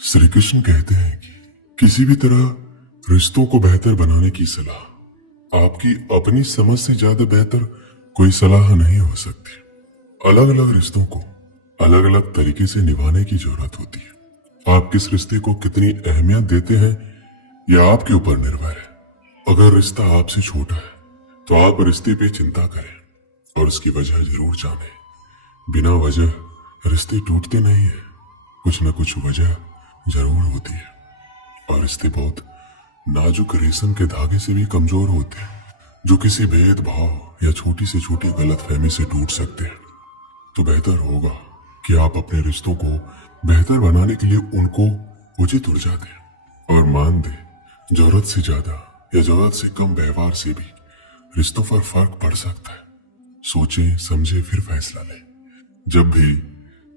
श्री कृष्ण कहते हैं कि किसी भी तरह रिश्तों को बेहतर बनाने की सलाह आपकी अपनी समझ से ज्यादा बेहतर कोई सलाह नहीं हो सकती। अलग अलग रिश्तों को अलग अलग तरीके से निभाने की जरूरत होती है। आप किस रिश्ते को कितनी अहमियत देते हैं यह आपके ऊपर निर्भर है। अगर रिश्ता आपसे छोटा है तो आप रिश्ते पे चिंता करें और उसकी वजह जरूर जानें। बिना वजह रिश्ते टूटते नहीं है, कुछ न कुछ वजह जरूर होती है। और रिश्ते बहुत नाजुक रेशम के धागे से भी कमजोर होते हैं, जो किसी भेदभाव या छोटी से छोटी गलतफहमी से टूट सकते हैं। तो बेहतर होगा कि आप अपने रिश्तों को बेहतर बनाने के लिए उनको उचित ऊर्जा दें और मान दें। जरूरत से ज्यादा या जरूरत से कम व्यवहार से भी रिश्तों पर फर्क पड़ सकता है। सोचें, समझें, फिर फैसला लें। जब भी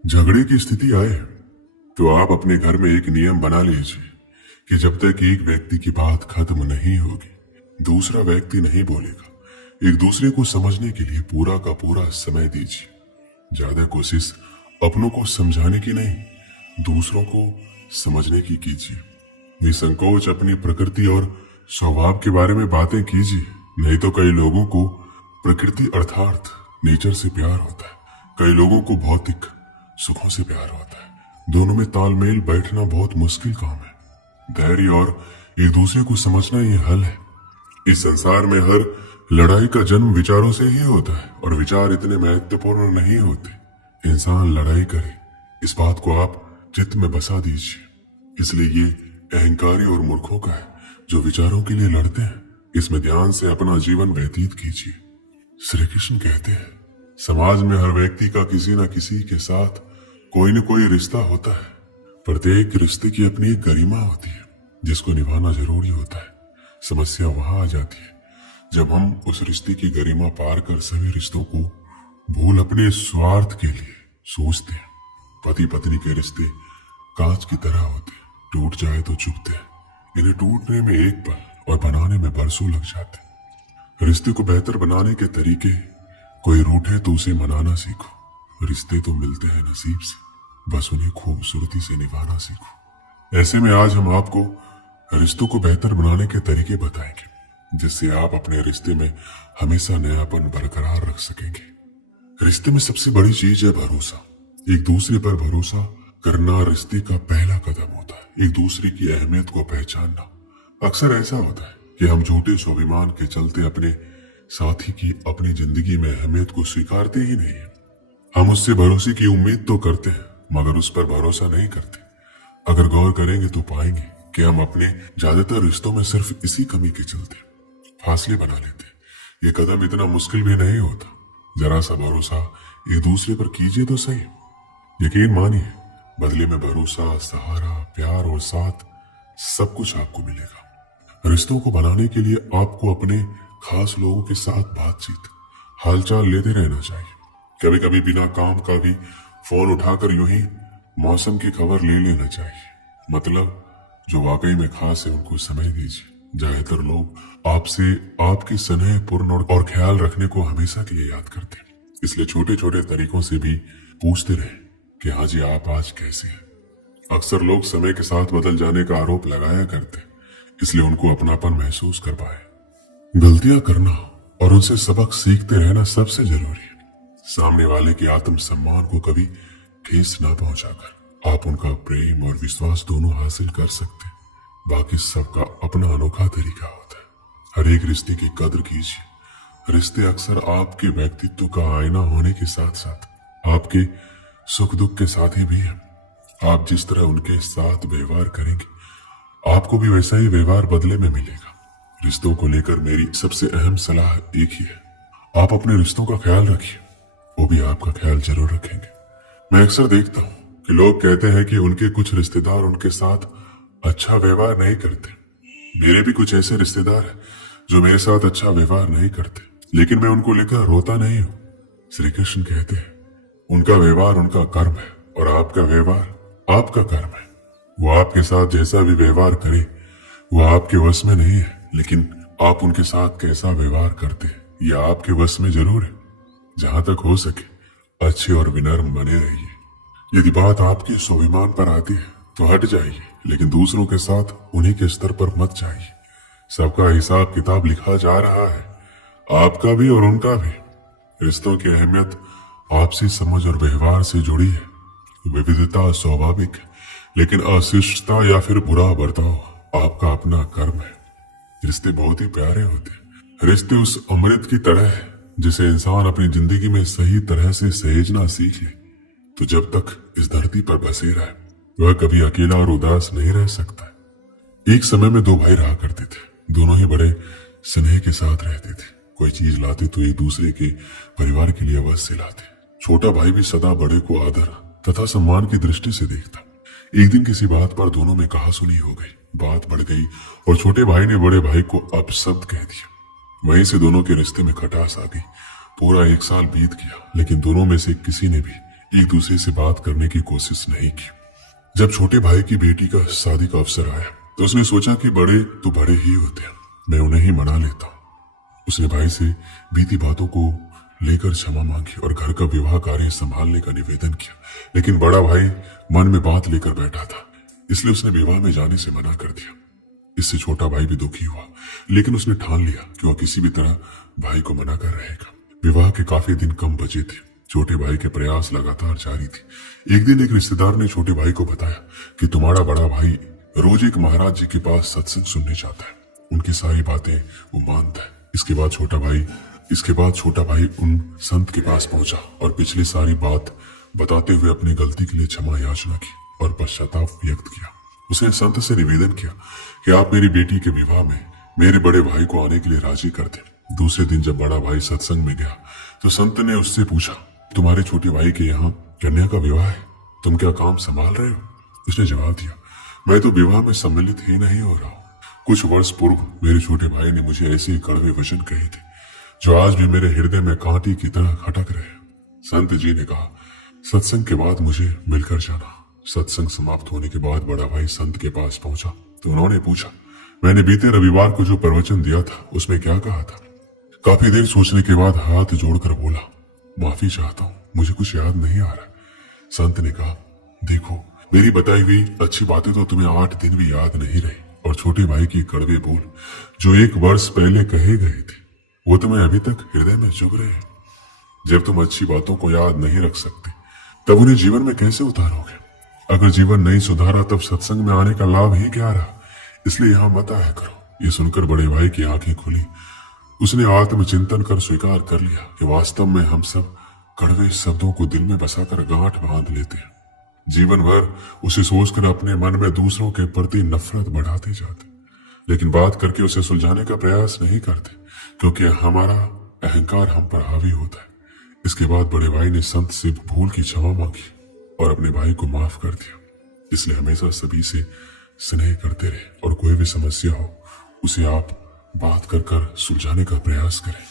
झगड़े की स्थिति आए तो आप अपने घर में एक नियम बना लीजिए कि जब तक एक व्यक्ति की बात खत्म नहीं होगी दूसरा व्यक्ति नहीं बोलेगा। एक दूसरे को समझने के लिए पूरा का पूरा समय दीजिए। ज्यादा कोशिश अपनों को समझाने की नहीं, दूसरों को समझने की कीजिए। निसंकोच अपनी प्रकृति और स्वभाव के बारे में बातें कीजिए। नहीं तो कई लोगों को प्रकृति अर्थात नेचर से प्यार होता है, कई लोगों को भौतिक सुखों से प्यार होता है। दोनों में तालमेल बैठना बहुत मुश्किल काम है। धैर्य और एक दूसरे को समझना ये हल है। इस संसार में हर लड़ाई का जन्म विचारों से ही होता है और विचार इतने महत्वपूर्ण नहीं होते। इंसान लड़ाई करे इस बात को आप चित्त में बसा दीजिए। इसलिए ये अहंकारी और मूर्खों का है जो विचारों के लिए लड़ते हैं। इसमें ध्यान से अपना जीवन व्यतीत कीजिए। श्री कृष्ण कहते हैं समाज में हर व्यक्ति का किसी न किसी के साथ कोई न कोई रिश्ता होता है। प्रत्येक रिश्ते की अपनी एक गरिमा होती है जिसको निभाना जरूरी होता है। समस्या वहां आ जाती है जब हम उस रिश्ते की गरिमा पार कर सभी रिश्तों को भूल अपने स्वार्थ के लिए सोचते हैं। पति पत्नी के रिश्ते कांच की तरह होते हैं, टूट जाए तो चुभते हैं। इन्हें टूटने में एक पल और बनाने में बरसों लग जाते हैं। रिश्ते को बेहतर बनाने के तरीके, कोई रूठे तो उसे मनाना सीखो। रिश्ते तो मिलते हैं नसीब से, बस उन्हें खूबसूरती से निभाना सीखो। ऐसे में आज हम आपको रिश्तों को बेहतर बनाने के तरीके बताएंगे जिससे आप अपने रिश्ते में हमेशा नयापन बरकरार रख सकेंगे। रिश्ते में सबसे बड़ी चीज है भरोसा। एक दूसरे पर भरोसा करना रिश्ते का पहला कदम होता है। एक दूसरे की अहमियत को पहचानना। अक्सर ऐसा होता है कि हम झूठे स्वाभिमान के चलते अपने साथी की अपनी जिंदगी में अहमियत को स्वीकारते ही नहीं है। हम उससे भरोसे की उम्मीद तो करते हैं मगर उस पर भरोसा नहीं करते। अगर गौर करेंगे तो पाएंगे कि हम अपने ज्यादातर रिश्तों में सिर्फ इसी कमी के चलते फासले बना लेते। ये कदम इतना मुश्किल भी नहीं होता। जरा सा भरोसा एक दूसरे पर कीजिए तो सही। यकीन मानिए बदले में भरोसा, सहारा, प्यार और साथ सब कुछ आपको मिलेगा। रिश्तों को बनाने के लिए आपको अपने खास लोगों के साथ बातचीत, हालचाल लेते रहना चाहिए। कभी कभी बिना काम का भी फोन उठाकर यूं ही मौसम की खबर ले लेना चाहिए। मतलब जो वाकई में खास है उनको समय दीजिए। ज्यादातर लोग आपसे आपकी स्नेहपूर्ण और ख्याल रखने को हमेशा के लिए याद करते हैं। इसलिए छोटे छोटे तरीकों से भी पूछते रहे कि हाँ जी आप आज कैसे हैं। अक्सर लोग समय के साथ बदल जाने का आरोप लगाया करते, इसलिए उनको अपनापन महसूस कर पाए। गलतियां करना और उनसे सबक सीखते रहना सबसे जरूरी है। सामने वाले के आत्म सम्मान को कभी ठेस ना पहुंचाकर आप उनका प्रेम और विश्वास दोनों हासिल कर सकते। बाकी सबका अपना अनोखा तरीका होता है। हर एक रिश्ते की कदर कीजिए। रिश्ते अक्सर आपके व्यक्तित्व का आईना होने के साथ साथ आपके सुख दुख के साथी भी है। आप जिस तरह उनके साथ व्यवहार करेंगे आपको भी वैसा ही व्यवहार बदले में मिलेगा। रिश्तों को लेकर मेरी सबसे अहम सलाह एक ही है, आप अपने रिश्तों का ख्याल रखिए, वो भी आपका ख्याल जरूर रखेंगे। मैं अक्सर देखता हूँ कि लोग कहते हैं कि उनके कुछ रिश्तेदार उनके साथ अच्छा व्यवहार नहीं करते। मेरे भी कुछ ऐसे रिश्तेदार हैं जो मेरे साथ अच्छा व्यवहार नहीं करते, लेकिन मैं उनको लेकर रोता नहीं हूँ। श्री कृष्ण कहते हैं उनका व्यवहार उनका कर्म है और आपका व्यवहार आपका कर्म है। वो आपके साथ जैसा भी व्यवहार करे वो आपके वश में नहीं है, लेकिन आप उनके साथ कैसा व्यवहार करते हैं यह आपके वश में जरूर है। जहां तक हो सके अच्छे और विनम्र बने रहिए। यदि बात आपके स्वाभिमान पर आती है तो हट जाइए, लेकिन दूसरों के साथ उन्हीं के स्तर पर मत जाइए। सबका हिसाब किताब लिखा जा रहा है, आपका भी और उनका भी। रिश्तों की अहमियत आपसी समझ और व्यवहार से जुड़ी है। विविधता स्वाभाविक है, लेकिन अशिष्टता या फिर बुरा बर्ताव आपका अपना कर्म है। रिश्ते बहुत ही प्यारे होते हैं। रिश्ते उस अमृत की तरह है जिसे इंसान अपनी जिंदगी में सही तरह से सहेजना सीख ले, तो जब तक इस धरती पर बसेरा है वह कभी अकेला और उदास नहीं रह सकता। एक समय में दो भाई रहा करते थे। दोनों ही बड़े स्नेह के साथ रहते थे। कोई चीज लाते तो एक दूसरे के परिवार के लिए अवश्य लाते। छोटा भाई भी सदा बड़े को आदर तथा सम्मान की दृष्टि से देखता। एक दिन किसी बात पर दोनों में कहासुनी हो गई। बात बढ़ गई और छोटे भाई ने बड़े भाई को अपशब्द कह दिया। वहीं से दोनों के रिश्ते में खटास आ गई। पूरा 1 साल बीत गया, लेकिन दोनों में से किसी ने भी एक दूसरे से बात करने की कोशिश नहीं की। जब छोटे भाई की बेटी का शादी का अवसर आया तो उसने सोचा कि बड़े तो बड़े ही होते हैं, मैं उन्हें ही मना लेता हूँ। उसने भाई से बीती बातों को लेकर क्षमा मांगी और घर का विवाह कार्य संभालने का निवेदन किया। लेकिन बड़ा भाई मन में बात लेकर बैठा था, इसलिए उसने विवाह में जाने से मना कर दिया। इससे छोटा भाई भी दुखी हुआ, लेकिन उसने ठान लिया कि वह किसी भी तरह भाई को मना कर रहेगा। विवाह के काफी दिन कम बचे थे। छोटे भाई के प्रयास लगातार जारी थे। एक दिन एक रिश्तेदार ने छोटे भाई को बताया कि तुम्हारा बड़ा भाई रोज एक महाराज जी के पास सत्संग सुनने जाता है, उनकी सारी बातें वो मानता है। इसके बाद छोटा भाई उन संत के पास पहुंचा और पिछली सारी बात बताते हुए अपनी गलती के लिए क्षमा याचना की और पश्चाताप व्यक्त किया। उसने संत से निवेदन किया कि आप मेरी बेटी के विवाह में मेरे बड़े भाई को आने के लिए राजी कर दें। दूसरे दिन जब बड़ा भाई सत्संग में गया तो संत ने उससे पूछा, तुम्हारे छोटे भाई के यहाँ कन्या का विवाह है, तुम क्या काम संभाल रहे हो? उसने जवाब दिया, मैं तो विवाह में सम्मिलित ही नहीं हो रहा हूँ। कुछ वर्ष पूर्व मेरे छोटे भाई ने मुझे ऐसे ही कड़वे वचन कहे थे जो आज भी मेरे हृदय में कांटे की तरह खटक रहे हैं। संत जी ने कहा, सत्संग के बाद मुझे मिलकर जाना। सत्संग समाप्त होने के बाद बड़ा भाई संत के पास पहुंचा तो उन्होंने पूछा, मैंने बीते रविवार को जो प्रवचन दिया था उसमें क्या कहा था? काफी देर सोचने के बाद हाथ जोड़कर बोला, माफी चाहता हूँ, मुझे कुछ याद नहीं आ रहा। संत ने कहा, देखो मेरी बताई हुई अच्छी बातें तो तुम्हें 8 दिन भी याद नहीं रही, और छोटे भाई के कड़वे बोल जो 1 वर्ष पहले कहे गए थे वो तुम्हें अभी तक हृदय में चुभ रहे हैं। जब तुम अच्छी बातों को याद नहीं रख सकते तब उन्हें जीवन में कैसे उतारोगे? अगर जीवन नहीं सुधारा तब सत्संग में आने का लाभ ही क्या रहा? इसलिए यहां मत आया करो। ये सुनकर बड़े भाई की आंखें खुली। उसने आत्मचिंतन कर स्वीकार कर लिया कि वास्तव में हम सब कड़वे शब्दों को दिल में बसाकर गांठ बांध लेते हैं। जीवन भर उसे सोचकर अपने मन में दूसरों के प्रति नफरत बढ़ाते जाते, लेकिन बात करके उसे सुलझाने का प्रयास नहीं करते, क्योंकि हमारा अहंकार हम पर हावी होता है। इसके बाद बड़े भाई ने संत से भूल की क्षमा मांगी और अपने भाई को माफ कर दिया। इसलिए हमेशा सभी से स्नेह करते रहे और कोई भी समस्या हो उसे आप बात कर सुलझाने का प्रयास करें।